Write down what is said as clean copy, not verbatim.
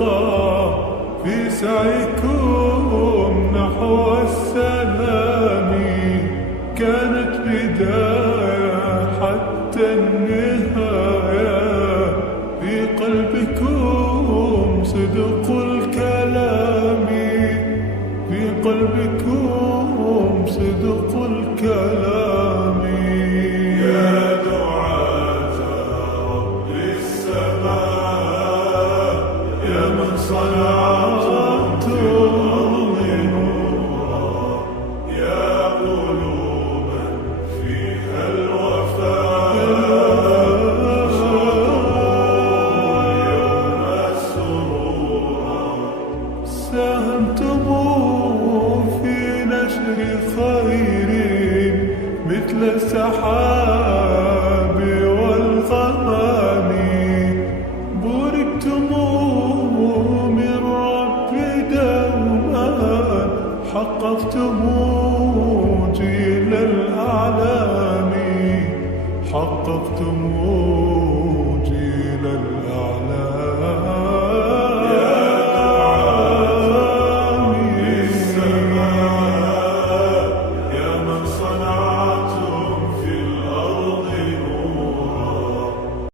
ترقى في سعيكم نحو السلام. كانت بداية حتى النهاية، في قلبكم صدق الكلام، في قلبكم صدق الكلام. يا دعاة رب السماء، يا من صنعتم الأرض نورا، يا قلوبا فيها الوفاء، يوم سرورا. ساهمتم في نشر خير مثل السحاب والغمام، بوركتم من رب دوما، حققتم جيل الأعلام، حققتم جيل الأعلام.